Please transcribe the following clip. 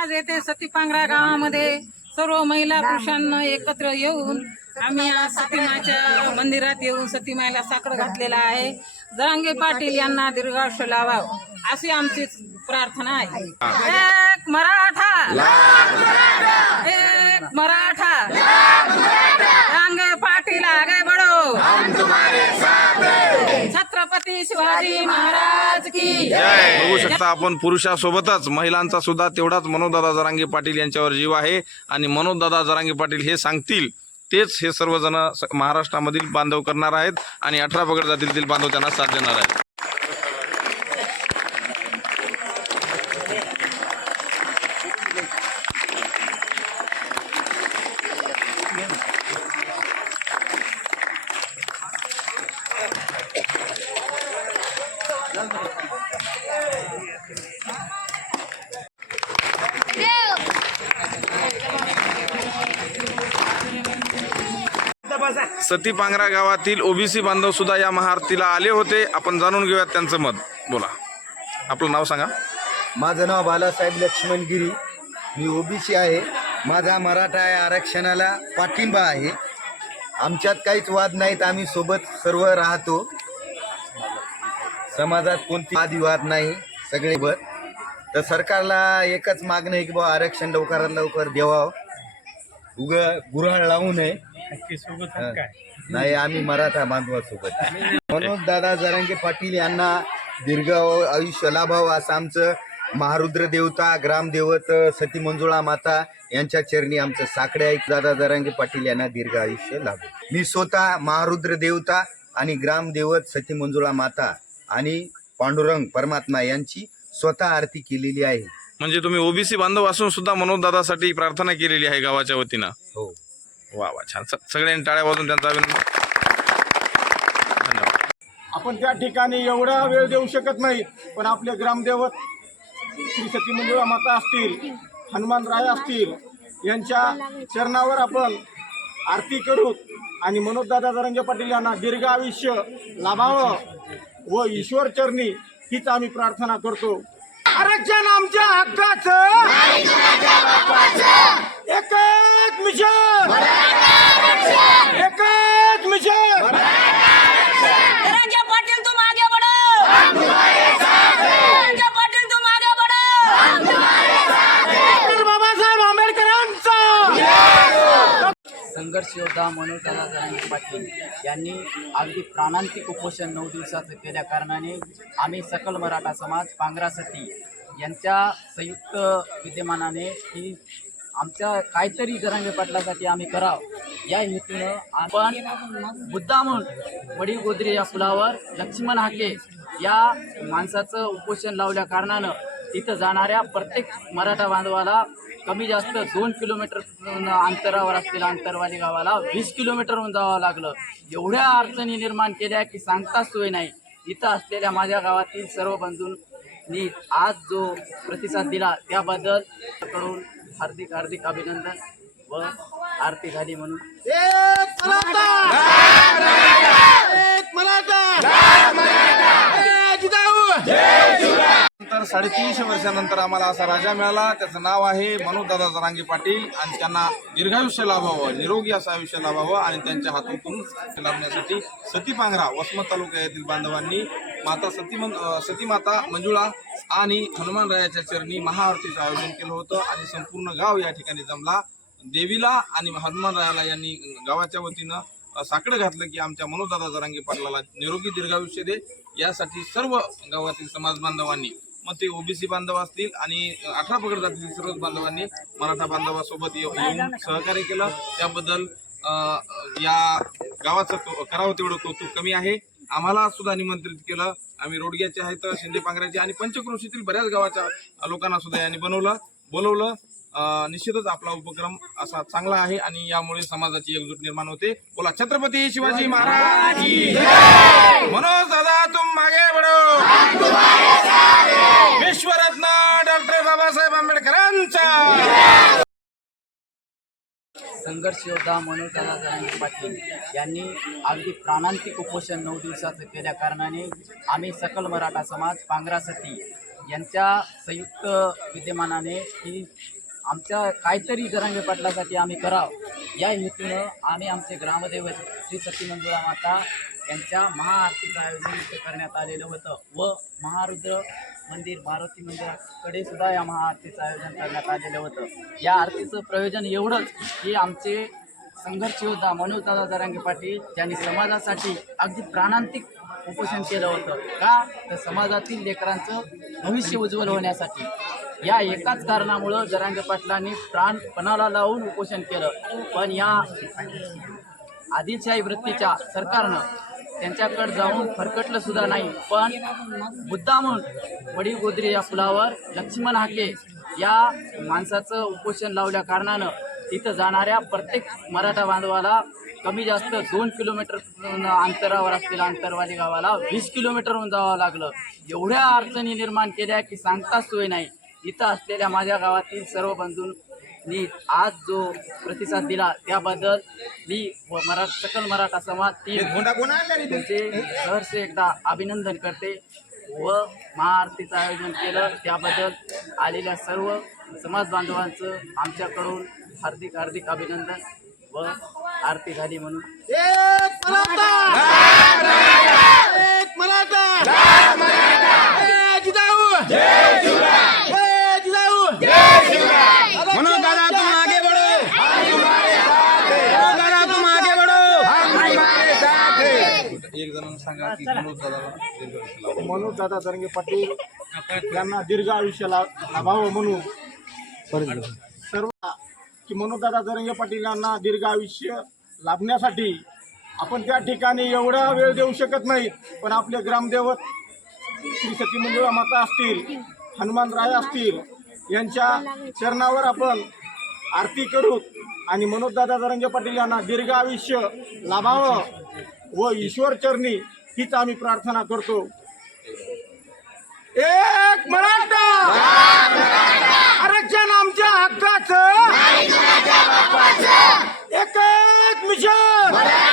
आज येथे सतीपांगरा गावामध्ये. सर्व महिला पुरुषांना एकत्र येऊन आम्ही आज सतीमाच्या मंदिरात येऊन सतीमाईला साकडं घातलेलं आहे. जरांगे पाटील यांना दीर्घायुष्य लावावं अशी आमची प्रार्थना आहे. एक मराठा एक मराठा जरांगे पाटील आगे बढो छत्रपती शिवाजी महाराज की जय. बघू शकता आपण पुरुषासोबतच महिलांचा सुद्धा तेवढाच मनोजदादा जरांगे पाटील यांच्यावर जीव आहे आणि मनोजदादा जरांगे पाटील हे सांगतील तेच हे सर्वजण स- महाराष्ट्रामधील बांधव करणार आहेत आणि अठरा पगड जातीतील बांधव त्यांना साथ देणार आहेत. सती पांगरा गावातील ओबीसी बांधव सुद्धा या महाआरतीला आले होते. आपण जाणून घेऊयात त्यांचं मत. बोला. आपलं नाव सांगा. माझं नाव बालासाहेब लक्ष्मण गिरी. मी ओबीसी आहे. माझा मराठा या आरक्षणाला पाठिंबा आहे. आमच्यात काहीच वाद नाहीत. आम्ही सोबत सर्व राहतो. समाजात कोणती वादविवाद नाही. सगळे बर तर सरकारला एकच मागणं आहे की बाबा आरक्षण लवकरात लवकर द्यावं. उग गुऱ्हाळ लावू नये. नाही आम्ही मराठा बांधवासोबत म्हणून दादा जरांगे पाटील यांना दीर्घ आयुष्य लाभावं असं आमचं महारुद्र देवता ग्रामदेवत सती मंजुळा माता यांच्या चरणी आमचं साकडे आहे. दादा जरांगे पाटील यांना दीर्घ आयुष्य लाभो मी स्वतः महारुद्र देवता आणि ग्रामदेवत सती मंजुळा माता आणि पांडुरंग परमात्मा यांची स्वतः आरती केलेली आहे. म्हणजे तुम्ही ओबीसी बांधव असून सुद्धा मनोजदादासाठी प्रार्थना केलेली आहे गावाच्या वतीनं. हो. वा वा छान. स- सगळ्यांनी टाळ्या वाजून त्यांचा अभिनंदन. धन्यवाद. आपण त्या ठिकाणी एवढा वेळ देऊ शकत नाही पण आपले ग्रामदेवत श्री सती मंजुळा माता असतील हनुमानराय असतील यांच्या चरणावर आपण आरती करू आणि मनोजदादा जरंगे पाटील यांना दीर्घ आयुष्य लाभावं व ईश्वर चरणी हीच आम्ही प्रार्थना करतो. आरक्षण आमच्या हक्काचं! एकच मिशन. एकच मिशन. पाटिल पाटिल डॉक्टर बाबासाहेब आंबेडकरांचा. संघर्ष योद्धा मनोजदादा जरांगे पाटील यांनी अगदी प्राणांतिक उपोषण नऊ दिवसाचं केल्या कारणाने आम्ही सकल मराठा समाज पांगरासाठी यांच्या संयुक्त विद्यमानाने ही आमच्या काहीतरी जरांगे पाटलासाठी आम्ही करावं. या हेतूनं आपण मुद्दामून वडी गोदरे या पुलावर लक्ष्मण हाके या माणसाचं उपोषण लावल्या कारणानं तिथं जाणाऱ्या प्रत्येक मराठा बांधवाला कमी जास्त दोन किलोमीटर अंतरावर असलेल्या अंतरवाली गावाला वीस किलोमीटरहून जावं लागलं. एवढ्या अडचणी निर्माण केल्या की सांगताच सोय नाही. इथं असलेल्या माझ्या गावातील सर्व बंधूंनी आज जो प्रतिसाद दिला त्याबद्दलकडून हार्दिक हार्दिक अभिनंदन व आरती झाली म्हणून. एक मराठा! एक मराठा! एक जिजाऊ नंतर साडेतीनशे वर्षानंतर आम्हाला असा राजा मिळाला. त्याचं नाव आहे मनोजदादा जरांगे पाटील आणि त्यांना दीर्घायुष्य लाभावं निरोगी असं आयुष्य लाभावं आणि त्यांच्या हातून लाभण्यासाठी सती पांघरा वसमत तालुका येथील बांधवांनी माता सती मन सती माता मंजुळा आणि हनुमानरायाच्या चरणी महाआरतीचं आयोजन केलं होतं आणि संपूर्ण गाव या ठिकाणी जमला. देवीला आणि हनुमानरायाला यांनी गावाच्या वतीनं साकडं घातलं की आमच्या मनोजदादा जरांगे पाटलाला निरोगी दीर्घायुष्य दे. यासाठी सर्व गावातील समाज बांधवांनी मग ते ओबीसी बांधव असतील आणि अठरा पगड जातीतील सर्व बांधवांनी मराठा बांधवासोबत येऊन सहकार्य केलं. त्याबद्दल या गावाचं करावं तेवढं कौतुक कमी आहे. आम्हाला सुद्धा निमंत्रित केलं. आम्ही रोडग्याचे आहेत शिंदे पांगऱ्याचे आणि पंचक्रोशीतील बऱ्याच गावाच्या लोकांना सुद्धा यांनी बनवलं बोलवलं. निश्चितच आपला उपक्रम असा चांगला आहे आणि यामुळे समाजाची एकजूट निर्माण होते. बोला छत्रपती शिवाजी महाराज मनोज दादा तुम मागे बडो संघर्ष योद्धा मनोजदादा जरांगे पाटील यांनी अगदी प्राणांतिक उपोषण नऊ दिवसाचं केल्या कारणाने आम्ही सकल मराठा समाज पांगरासाठी यांच्या संयुक्त विद्यमानाने की आमच्या काहीतरी जरांगे पाटलासाठी आम्ही करावं. या हेतूनं आम्ही आमचे ग्रामदैवत श्री सती मंजुळा माता यांच्या महाआरतीचं आयोजन करण्यात आलेलं होतं व महारुद्र मंदिर मारुती मंदिराकडे सुद्धा या महाआरतीचं आयोजन करण्यात आलेलं होतं. या आरतीचं प्रयोजन एवढंच की आमचे संघर्ष योद्धा मनोजदादा जरांगे पाटील ज्यांनी समाजासाठी अगदी प्राणांतिक उपोषण केलं होतं. का? तर समाजातील लेकरांचं भविष्य उज्ज्वल होण्यासाठी. या एकाच कारणामुळं जरांगे पाटलांनी प्राणपणाला लावून उपोषण केलं. पण या आदिलशाही वृत्तीच्या सरकारनं त्यांच्याकडे जाऊन फरकटलं सुद्धा नाही. पण मुद्दामून वडी गोदरी या पुलावर लक्ष्मण हाके या माणसाचं उपोषण लावल्या कारणानं तिथं जाणाऱ्या प्रत्येक मराठा बांधवाला कमी जास्त दोन किलोमीटर अंतरावर असलेल्या अंतरवाली गावाला वीस किलोमीटरहून जावं लागलं. एवढ्या अडचणी निर्माण केल्या की सांगताच सोय नाही. इथं असलेल्या माझ्या गावातील सर्व बंधूंनी आज जो प्रतिसाद दिला त्याबद्दल मी व मरा सकल मराठा समाज टीम त्यांचे सहर्ष एकदा अभिनंदन करते व महाआरतीचं आयोजन केलं. त्याबद्दल आलेल्या सर्व समाज बांधवांचं आमच्याकडून हार्दिक हार्दिक अभिनंदन व आरती झाली म्हणून. म्हणून दादा तुम आगे बढ़ो म्हणून दादा तुम आगे बढ़ो एक जण सांगा की मनोज दादा तरंगे पाटील यांना दीर्घ आयुष्य ला- लाभावं म्हणून. सर्व की मनोजदादा तरंगे पाटील यांना दीर्घ आयुष्य लाभण्यासाठी आपण त्या ठिकाणी एवढा वेळ देऊ शकत नाही पण आपले ग्रामदेवत श्री सती मंजुळा माता असतील हनुमानराय असतील यांच्या चरणावर आपण आरती करू आणि मनोजदादा तरंगे पाटील यांना दीर्घ आयुष्य लाभावं व ईश्वर चरणी हीच आम्ही प्रार्थना करतो. एक मराठा! आरक्षण आमच्या हक्काच! एक मिशन!